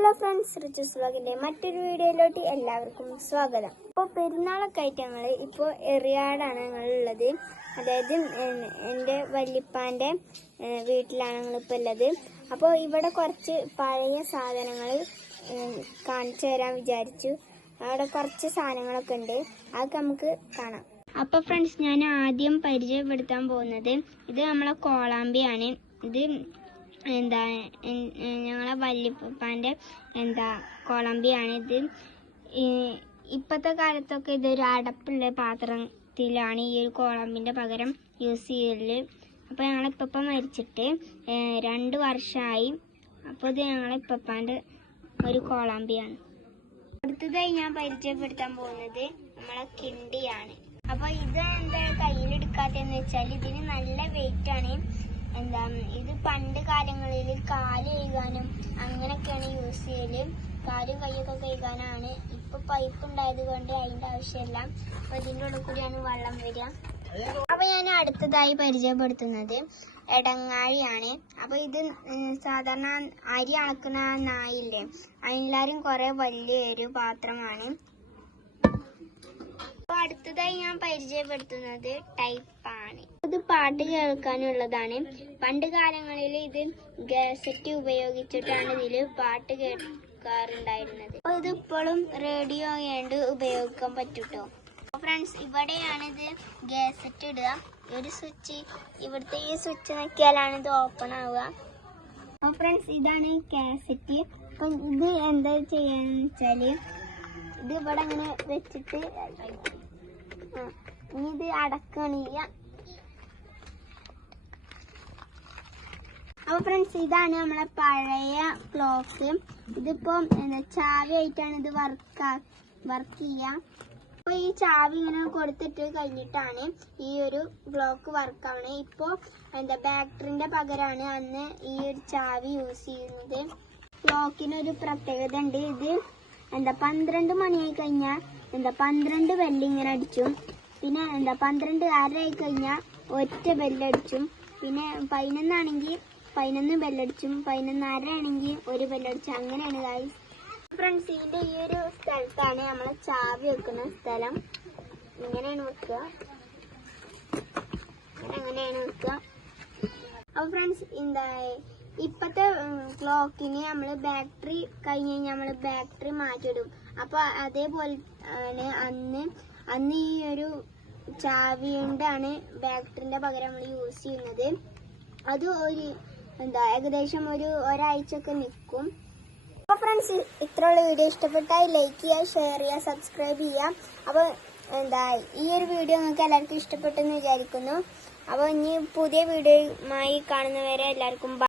Hello friends riches വ്ളോഗിന്റെ മറ്റൊരു വീഡിയോയിലോട്ട് എല്ലാവർക്കും സ്വാഗതം. ഇപ്പോൾ പെരുന്നാളൊക്കെ ആയിട്ട് ഞങ്ങൾ ഇപ്പോൾ എറിയാടാണ് ഞങ്ങളുള്ളത് അതായത് എന്റെ വല്യപ്പാന്റെ ഏഹ്, വീട്ടിലാണ് ഞങ്ങളിപ്പോൾ ഉള്ളത്. അപ്പോൾ ഇവിടെ കുറച്ച് പഴയ സാധനങ്ങൾ കാണിച്ചു തരാൻ വിചാരിച്ചു. അവിടെ കുറച്ച് സാധനങ്ങളൊക്കെ ഉണ്ട്. അതൊക്കെ നമുക്ക് കാണാം. അപ്പോൾ ഫ്രണ്ട്സ് ഞാൻ ആദ്യം പരിചയപ്പെടുത്താൻ പോകുന്നത് ഇത് നമ്മളെ കോളാമ്പിയാണ്. ഇത് എന്താ ഞങ്ങളെ വല്യപ്പാന്റെ എന്താ കോളമ്പിയാണ് ഇത്. ഇപ്പോഴത്തെ കാലത്തൊക്കെ ഇതൊരു അടപ്പുള്ള പാത്രത്തിലാണ് ഈ ഒരു കുളമ്പിന്റെ പകരം യൂസ് ചെയ്യൽ. അപ്പോൾ ഞങ്ങളിപ്പം മരിച്ചിട്ട് രണ്ട് വർഷമായി അപ്പോൾ ഇത് ഞങ്ങളെ ഇപ്പപ്പാന്റെ ഒരു കുളമ്പിയാണ്. അടുത്തതായി ഞാൻ പരിചയപ്പെടുത്താൻ പോകുന്നത് നമ്മളെ കിണ്ടിയാണ്. അപ്പോൾ ഇത് എന്താ കയ്യിലെടുക്കാത്തതെന്ന് വെച്ചാൽ ഇതിന് നല്ല വെയിറ്റ് ആണ്. എന്താ ഇത് പണ്ട് കാലങ്ങളിൽ കാൽ കഴുകാനും അങ്ങനെയൊക്കെയാണ് യൂസ് ചെയ്യൽ. കാലും കൈയൊക്കെ കഴുകാനാണ്. ഇപ്പൊ പൈപ്പ് ഉണ്ടായത് കൊണ്ട് അതിന്റെ ആവശ്യമില്ല. അപ്പൊ ഇതിന്റെ ഉള്ളിൽ കൂടിയാണ് വെള്ളം വരിക. അപ്പൊ ഞാൻ അടുത്തതായി പരിചയപ്പെടുത്തുന്നത് എടങ്ങാഴിയാണ്. അപ്പൊ ഇത് സാധാരണ അരി അളക്കുന്ന നായില്ലേ അതിനെല്ലാരും കുറെ വലിയ ഒരു പാത്രമാണ്. അടുത്തതായി ഞാൻ പരിചയപ്പെടുത്തുന്നത് ടൈപ്പ് ടൈപ്പാണ് ഇത് പാട്ട് കേൾക്കാനുള്ളതാണ്. പണ്ട് കാലങ്ങളിൽ ഇത് ഗസറ്റ് ഉപയോഗിച്ചിട്ടാണ് ഇതിൽ പാട്ട് കേൾക്കാറുണ്ടായിരുന്നത്. ഇത് ഇപ്പോഴും റേഡിയോ ആയതുകൊണ്ട് ഉപയോഗിക്കാൻ പറ്റൂട്ടോ. ഫ്രണ്ട്സ് ഇവിടെയാണ് ഇത് ഗസറ്റ് ഇടുക. ഒരു സ്വിച്ച് ഇവിടുത്തെ ഈ സ്വിച്ച് നോക്കിയാലാണ് ഇത് ഓപ്പൺ ആവുക. അപ്പൊ ഫ്രണ്ട്സ് ഇതാണ് കാസറ്റ് അപ്പൊ ഇത് എന്താ ചെയ്യാന്ന് വെച്ചാൽ ഇത് ഇവിടെ അങ്ങനെ വെച്ചിട്ട് ഇനി ഇത് അപ്പൊ ഫ്രണ്ട്സ് ഇതാണ് നമ്മളെ പഴയ ക്ലോക്ക് ഇതിപ്പോ എന്താ ചാവി ആയിട്ടാണ് ഇത് വർക്ക് വർക്ക് ചെയ്യുക അപ്പൊ ഈ ചാവി ഇങ്ങനെ കൊടുത്തിട്ട് കഴിഞ്ഞിട്ടാണ് ഈ ഒരു ക്ലോക്ക് വർക്ക് ആവണേ ഇപ്പോ എന്താ ബാറ്ററിന്റെ പകരമാണ് അന്ന് ഈ ഒരു ചാവി യൂസ് ചെയ്യുന്നത്. ക്ലോക്കിന് ഒരു പ്രത്യേകത ഉണ്ട്. ഇത് എന്താ പന്ത്രണ്ട് മണിയായി കഴിഞ്ഞാൽ എന്താ പന്ത്രണ്ട് ബെല്ല് ഇങ്ങനെ അടിച്ചും. പിന്നെ എന്താ പന്ത്രണ്ട് ആരായി കഴിഞ്ഞാൽ ഒറ്റ ബെല്ലടിച്ചും പിന്നെ പതിനൊന്നാണെങ്കിൽ പതിനൊന്ന് ബെല്ലടിച്ചും പതിനൊന്ന് അര ആണെങ്കിൽ ഒരു ബെല്ലടിച്ചും അങ്ങനെയാണ് ഗായ്സ് ഫ്രണ്ട്സ് ഇതിന്റെ ഈ ഒരു സ്ഥലത്താണ് നമ്മളെ ചാവി വെക്കുന്ന സ്ഥലം. ഇങ്ങനെയാണ് വെക്കുക. അങ്ങനെയാണ് വെക്കുക. അപ്പൊ ഫ്രണ്ട്സ് എന്താ ഇപ്പത്തെ ക്ലോക്കിന് നമ്മൾ ബാറ്ററി കഴിഞ്ഞ് കഴിഞ്ഞാൽ നമ്മൾ ബാറ്ററി മാറ്റിയിടും. അപ്പൊ അതേപോലെ ആണ് അന്ന് അന്ന് ഈ ഒരു ചാവി കൊണ്ടാണ് ബാറ്ററിന്റെ പകരം നമ്മൾ യൂസ് ചെയ്യുന്നത്. അത് ഒരു എന്താ ഏകദേശം ഒരു ഒരാഴ്ച ഒക്കെ നിൽക്കും അപ്പോൾ ഫ്രണ്ട്സ് ഇത്രയുള്ള വീഡിയോ ഇഷ്ടപ്പെട്ടാൽ ലൈക്ക് ചെയ്യുക ഷെയർ ചെയ്യുക സബ്സ്ക്രൈബ് ചെയ്യുക. അപ്പോൾ എന്താ ഈ ഒരു വീഡിയോ നിങ്ങൾക്ക് എല്ലാവർക്കും ഇഷ്ടപ്പെട്ടെന്ന് വിചാരിക്കുന്നു. അപ്പോൾ ഇനി പുതിയ വീഡിയോയുമായി കാണുന്നവരെ എല്ലാവർക്കും.